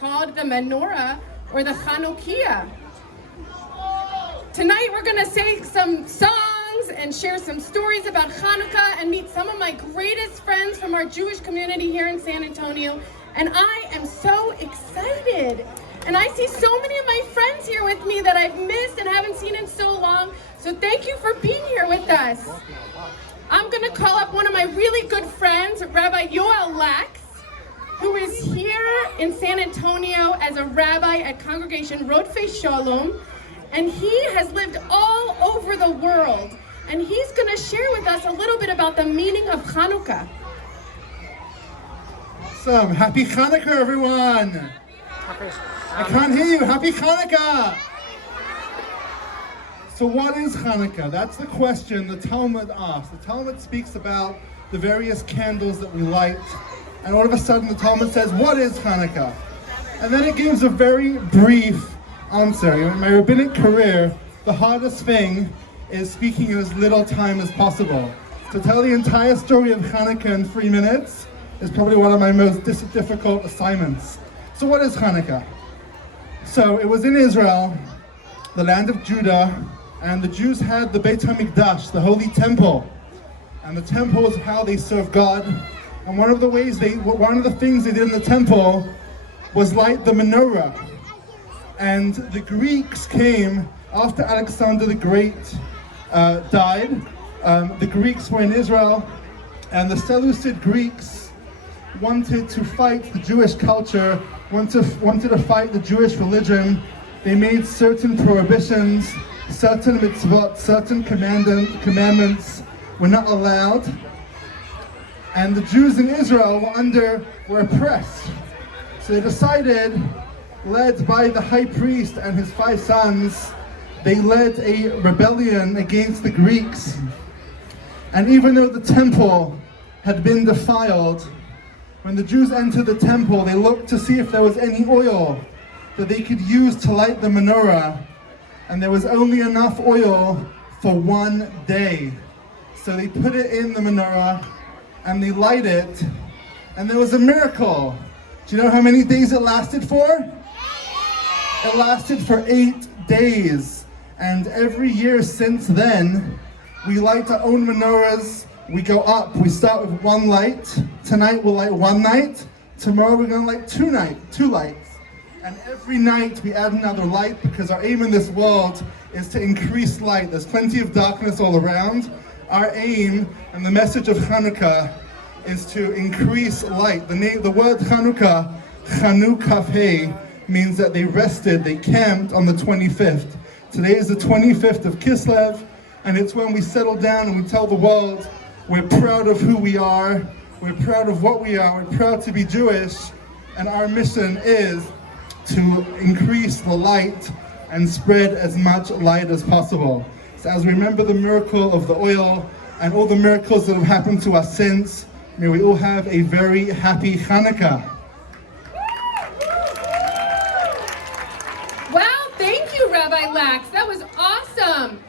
called the Menorah or the Hanukkah. Tonight we're going to sing some songs and share some stories about Hanukkah and meet some of my greatest friends from our Jewish community here in San Antonio. And I am so excited. And I see so many of my friends here with me that I've missed and haven't seen in so long. So thank you for being here with us. I'm going to call up one of my really good friends, Rabbi Yoel Lax, who is here in San Antonio as a rabbi at Congregation Rodfei Shalom. And he has lived all over the world. And he's going to share with us a little bit about the meaning of Hanukkah. Awesome. Happy Hanukkah, everyone. I can't hear you. Happy Hanukkah. So what is Hanukkah? That's the question the Talmud asks. The Talmud speaks about the various candles that we light. And all of a sudden the Talmud says, what is Hanukkah? And then it gives a very brief answer. In my rabbinic career, the hardest thing is speaking in as little time as possible. To tell the entire story of Hanukkah in 3 minutes is probably one of my most difficult assignments. So what is Hanukkah? So it was in Israel, the land of Judah, and the Jews had the Beit HaMikdash, the Holy Temple. And the temple was how they served God. And one of the things they did in the temple was light the menorah. And the Greeks came after Alexander the Great died. The Greeks were in Israel, and the Seleucid Greeks wanted to fight the Jewish culture, wanted to fight the Jewish religion. They made certain prohibitions, certain mitzvot, certain commandments were not allowed. And the Jews in Israel were oppressed. So they decided, led by the high priest and his 5 sons, they led a rebellion against the Greeks. And even though the temple had been defiled, when the Jews entered the temple, they looked to see if there was any oil that they could use to light the menorah. And there was only enough oil for 1 day. So they put it in the menorah and they light it, and there was a miracle. Do you know how many days it lasted for? It lasted for 8 days. And every year since then, we light our own menorahs. We go up. We start with 1 light. Tonight we'll light 1 light. Tomorrow we're going to light 2 lights. And every night we add another light, because our aim in this world is to increase light. There's plenty of darkness all around. Our aim and the message of Hanukkah is to increase light. The word Hanukkah, Chanukah, means that they rested, they camped on the 25th. Today is the 25th of Kislev, and it's when we settle down and we tell the world we're proud of who we are, we're proud of what we are, we're proud to be Jewish, and our mission is to increase the light and spread as much light as possible. So as we remember the miracle of the oil and all the miracles that have happened to us since, may we all have a very happy Hanukkah. Wow, thank you, Rabbi Lax. That was awesome.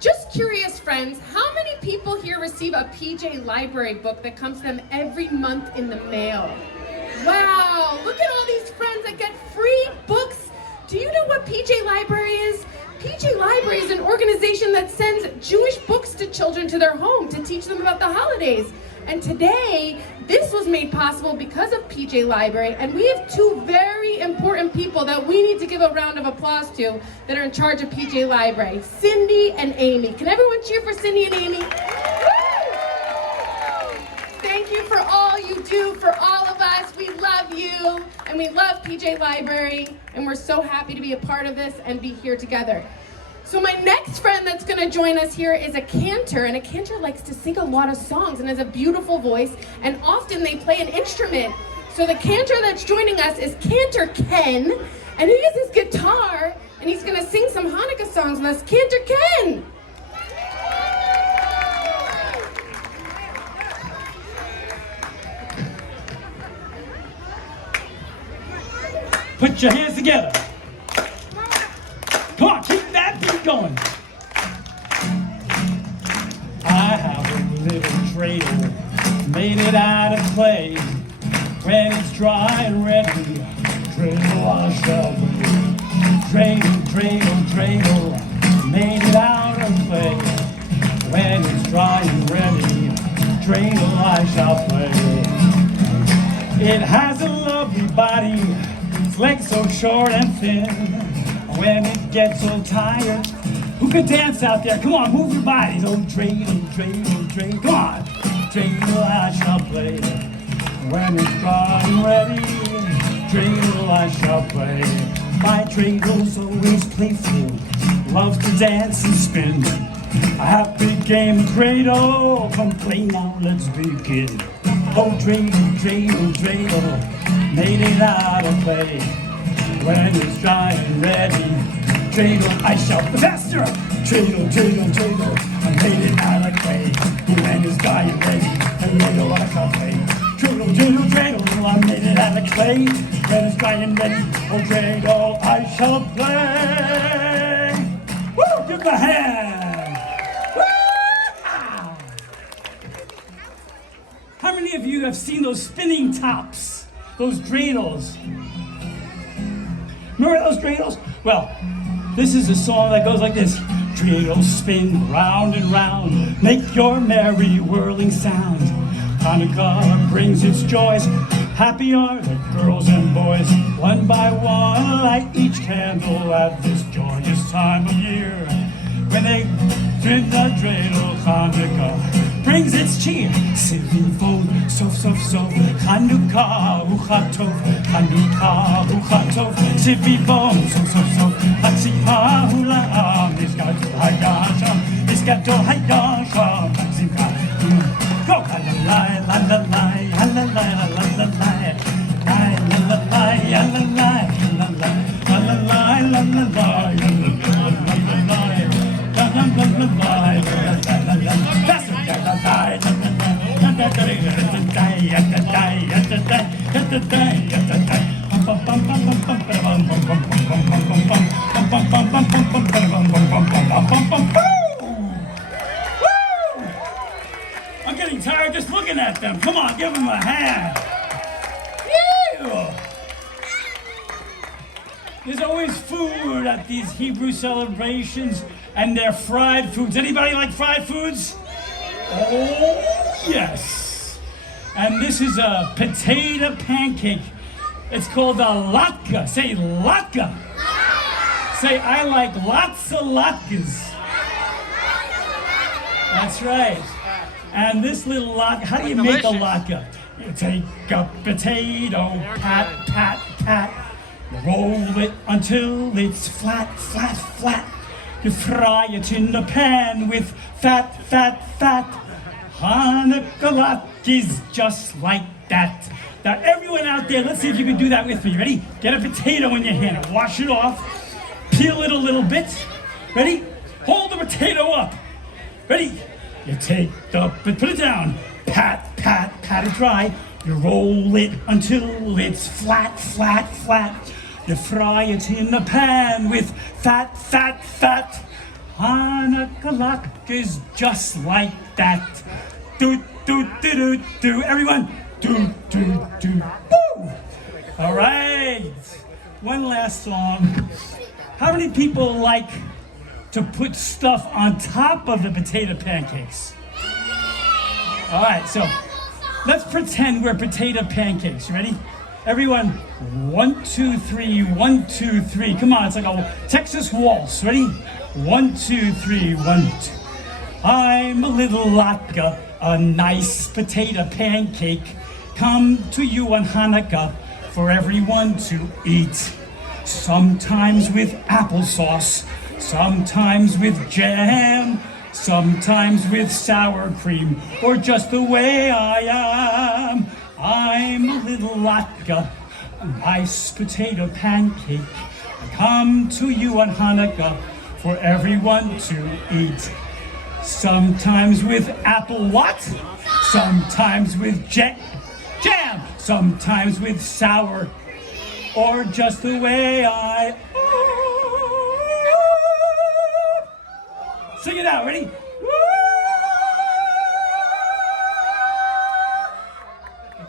Just curious, friends, how many people here receive a PJ Library book that comes to them every month in the mail? Wow, look at all these friends that get free books. Do you know what PJ Library is? PJ Library is an organization that sends Jewish books to children to their home to teach them about the holidays. And today, this was made possible because of PJ Library, and we have 2 very important people that we need to give a round of applause to that are in charge of PJ Library, Cindy and Amy. Can everyone cheer for Cindy and Amy? Woo! Thank you for all you do for all of us. We love you, and we love PJ Library, and we're so happy to be a part of this and be here together. So my next friend that's going to join us here is a cantor, and a cantor likes to sing a lot of songs and has a beautiful voice, and often they play an instrument. So the cantor that's joining us is Cantor Ken, and he has his guitar, and he's going to sing some Hanukkah songs with us. Cantor Ken! Put your hands together. Come on, keep that beat going. I have a little cradle, made it out of clay. When it's dry and ready, dreidel I shall play. Dreidel, dreidel, dreidel, made it out of clay. When it's dry and ready, dreidel I shall play. It has a lovely body, its legs so short and thin. When it gets so tired, who could dance out there? Come on, move your bodies. Oh, dreidel, dreidel, dreidel. Come on. Dreidel I shall play. When it's dry and ready, dreidel I shall play. My dreidels always playful, loves to dance and spin. A happy game of dreidel. Come play now, let's begin. Oh, dreidel, dreidel, dreidel, made it out of clay. When it's dry and ready, dreidel I shall play. Faster! Dreidel, dreidel, dreidel, I made it out of clay. When it's dry and ready, dreidel I shall play. Dreidel, dreidel, dreidel, I made it out of clay. When it's dry and ready, oh dreidel I shall play. Woo! Give the hand. Woo! Ah. How many of you have seen those spinning tops? Those dreidels? Remember those dreidels? Well, this is a song that goes like this. Dreidels spin round and round, make your merry whirling sound. Hanukkah brings its joys, happy are the girls and boys. One by one light each candle at this joyous time of year. When they spin the dreidel, Hanukkah brings its cheer. Sivivod, sof, sof, sof, Hanukkah, uchatov, Hanukkah, uchatov, Sivivod, sof, sof, sof, Hatzipah, hula, Miskato, hayasham, Miskato, hayasham, Simcha. Go, halalai, halalai, halalai, halalai, halalai, halalai, halalai, halalai, I'm getting tired just looking at them. Come on, give them a hand. Yeah. There's always food at these Hebrew celebrations, and they're fried foods. Anybody like fried foods? Oh, yes. And this is a potato pancake. It's called a latke. Say latke. Say, I like lots of latkes. That's right. And this little latke, how do you make a latke? You take a potato, pat, pat, pat. Roll it until it's flat, flat, flat. You fry it in the pan with fat, fat, fat. Hanukkah latkes just like that. Now everyone out there, let's see if you can do that with me. Ready? Get a potato in your hand, wash it off, peel it a little bit. Ready? Hold the potato up. Ready? You take the, put it down, pat, pat, pat it dry. You roll it until it's flat, flat, flat. You fry it in the pan with fat, fat, fat. Hanukkah latkes just like that. Do, do, do, do, do. Everyone, do, do, do. Woo! All right. One last song. How many people like to put stuff on top of the potato pancakes? All right, so let's pretend we're potato pancakes. You ready? Everyone, 1, 2, 3, 1, 2, 3. Come on, it's like a Texas waltz. Ready? 1, 2, 3, 1, 2. I'm a little latke, a nice potato pancake. Come to you on Hanukkah for everyone to eat. Sometimes with applesauce, sometimes with jam, sometimes with sour cream, or just the way I am. I'm a little latke, a nice potato pancake. I come to you on Hanukkah for everyone to eat. Sometimes with apple what? Sometimes with jam, sometimes with sour, or just the way I sing it out, ready?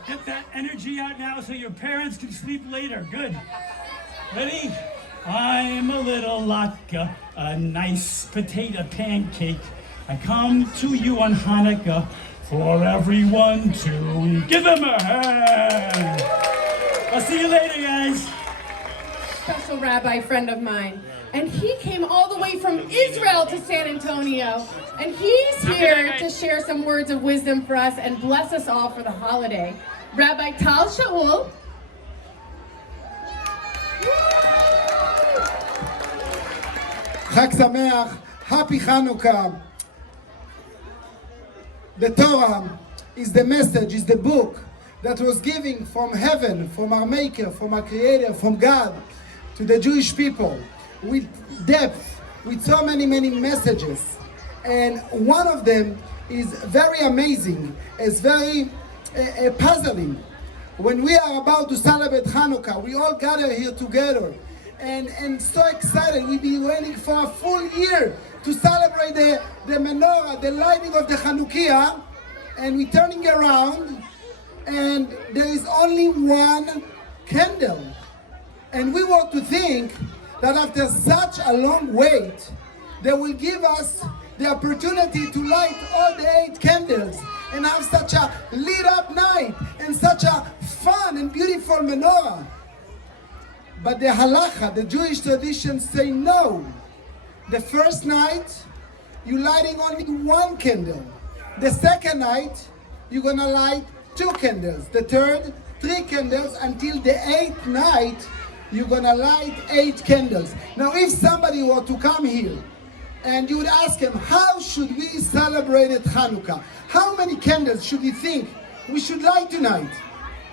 Get that energy out now so your parents can sleep later. Good. Ready? I'm a little latke, a nice potato pancake. I come to you on Hanukkah for everyone to give them a hand. I'll see you later, guys. Special rabbi friend of mine. And he came all the way from Israel to San Antonio. And he's here to share some words of wisdom for us and bless us all for the holiday. Rabbi Tal Shaul. Chag Sameach, Happy Hanukkah. The Torah is the message, is the book that was given from heaven, from our Maker, from our Creator, from God, to the Jewish people, with depth, with so many messages. And one of them is very amazing, is very puzzling. When we are about to celebrate Hanukkah, we all gather here together and so excited. We've been waiting for a full year to celebrate the Menorah, the lighting of the Hanukkah, and we're turning around and there is only one candle. And we want to think that after such a long wait, they will give us the opportunity to light all the 8 candles and have such a lit up night and such a fun and beautiful menorah. But the halacha, the Jewish tradition, say no. The first night, you're lighting only 1 candle. The second night, you're gonna light 2 candles. The third, 3 candles, until the 8th night, you're gonna light 8 candles. Now, if somebody were to come here and you would ask him, how should we celebrate Hanukkah? How many candles should we think we should light tonight?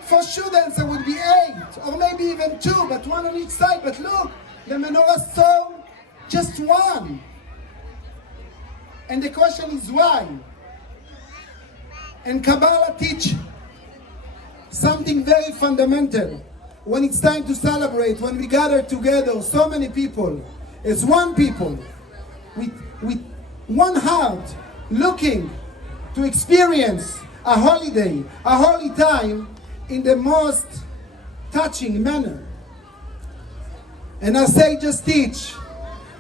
For sure the answer would be 8, or maybe even 2, but 1 on each side. But look, the menorah saw just 1. And the question is why? And Kabbalah teach something very fundamental. When it's time to celebrate, when we gather together, so many people, as one people, with one heart, looking to experience a holiday, a holy time, in the most touching manner. And I say just teach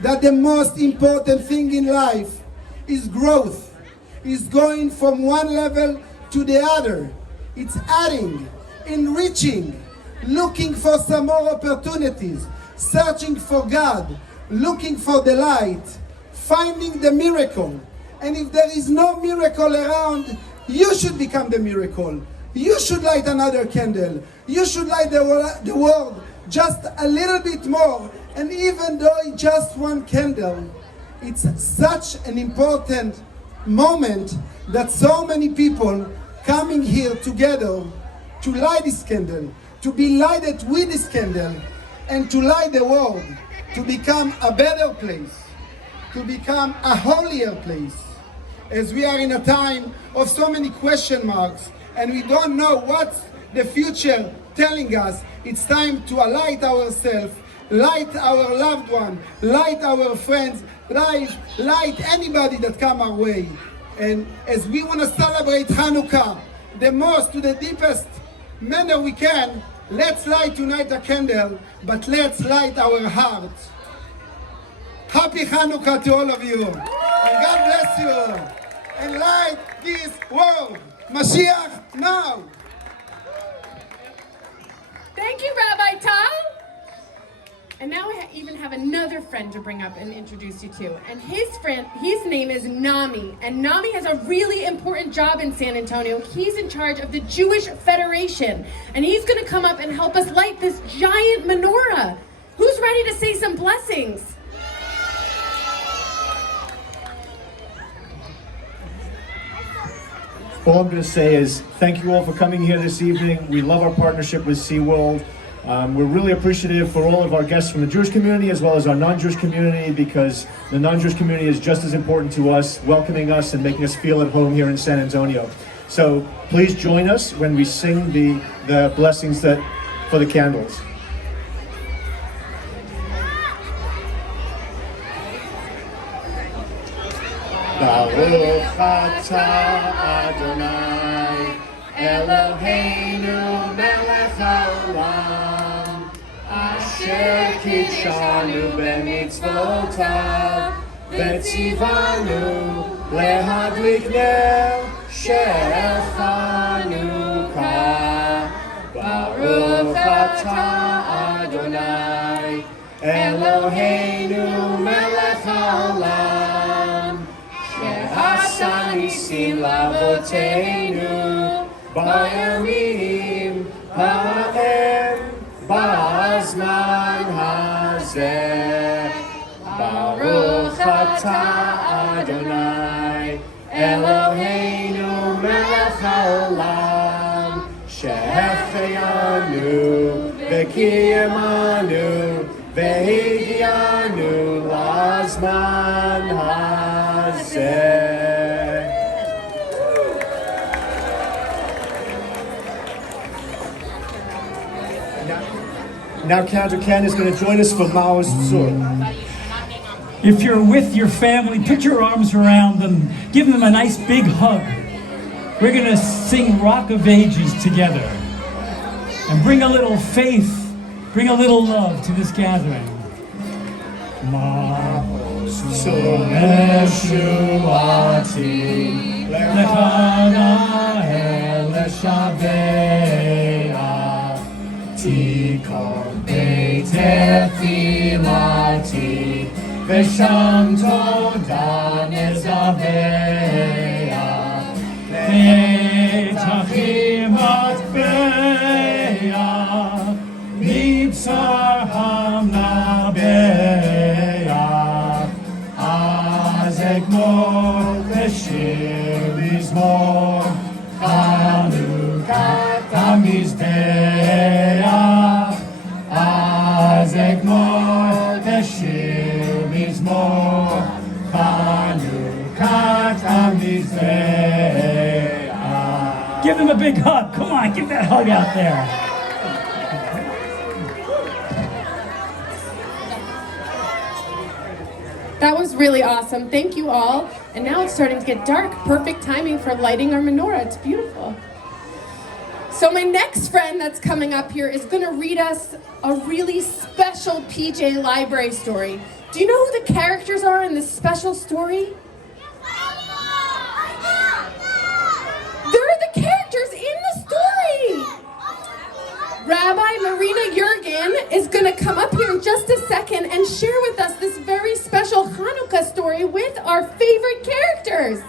that the most important thing in life is growth, is going from one level to the other. It's adding, enriching, looking for some more opportunities, searching for God, looking for the light, finding the miracle. And if there is no miracle around, you should become the miracle. You should light another candle. You should light the world just a little bit more. And even though it's just 1 candle, it's such an important moment that so many people coming here together to light this candle, to be lighted with this candle, and to light the world, to become a better place, to become a holier place. As we are in a time of so many question marks, and we don't know what's the future telling us, it's time to light ourselves, light our loved one, light our friends, light anybody that come our way. And as we want to celebrate Hanukkah the most, to the deepest manner we can, let's light tonight a candle, but let's light our heart. Happy Hanukkah to all of you, and God bless you, and light this world. Mashiach now. Thank you, Rabbi Tal. And now I even have another friend to bring up and introduce you to. And his name is Nami. And Nami has a really important job in San Antonio. He's in charge of the Jewish Federation. And he's going to come up and help us light this giant menorah. Who's ready to say some blessings? All I'm going to say is thank you all for coming here this evening. We love our partnership with SeaWorld. We're really appreciative for all of our guests from the Jewish community as well as our non-Jewish community, because the non-Jewish community is just as important to us, welcoming us and making us feel at home here in San Antonio. So please join us when we sing the blessings for the candles. Baruch atah Adonai Eloheinu melech haolam, asher kidshanu b'mitzvotav, v'tzivanu lehadlik ner shel Hanukkah. Baruch atah Adonai, Eloheinu melech haolam, she'asa nisim lavoteinu, bayamim ha'em ba'azman hazeh. Baruch atah Adonai, Eloheinu melech haolam, she'efeyanu v'kiyamanu v'higyanu lazman hazeh. Now Counter Ken is going to join us for Mao's Tzur. If you're with your family, put your arms around them, give them a nice big hug. We're going to sing Rock of Ages together and bring a little faith, bring a little love to this gathering. Yeshuati lechana leshavea tikon beitefilati v'sham toda nezavea ve'tachim atbeya nibsar hamnabeya azekmor v'shir lizmor Hanukkah tamizbeya azekmor v'shir lizmor Hanukkah tamizbeya. Give them a big hug. Come on, give that hug out there. That was really awesome. Thank you all. And now it's starting to get dark. Perfect timing for lighting our menorah. It's beautiful. So my next friend that's coming up here is going to read us a really special PJ Library story. Do you know who the characters are in this special story? They're the characters in the story. Rabbi Marina Jurgen is going to come up here in just a second and share with us this very special Hanukkah story with our favorite characters.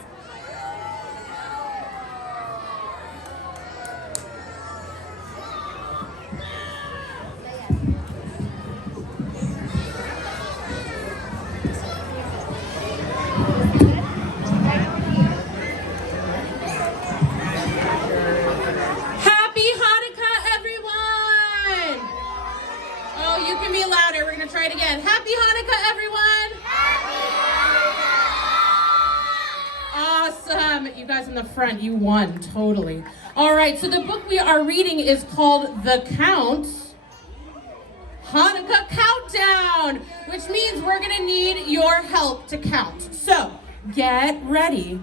Happy Hanukkah, everyone! Oh, you can be louder. We're going to try it again. Happy Hanukkah, everyone! Awesome. You guys in the front, you won, totally. All right, so the book we are reading is called The Count, Hanukkah Countdown, which means we're going to need your help to count. So, get ready.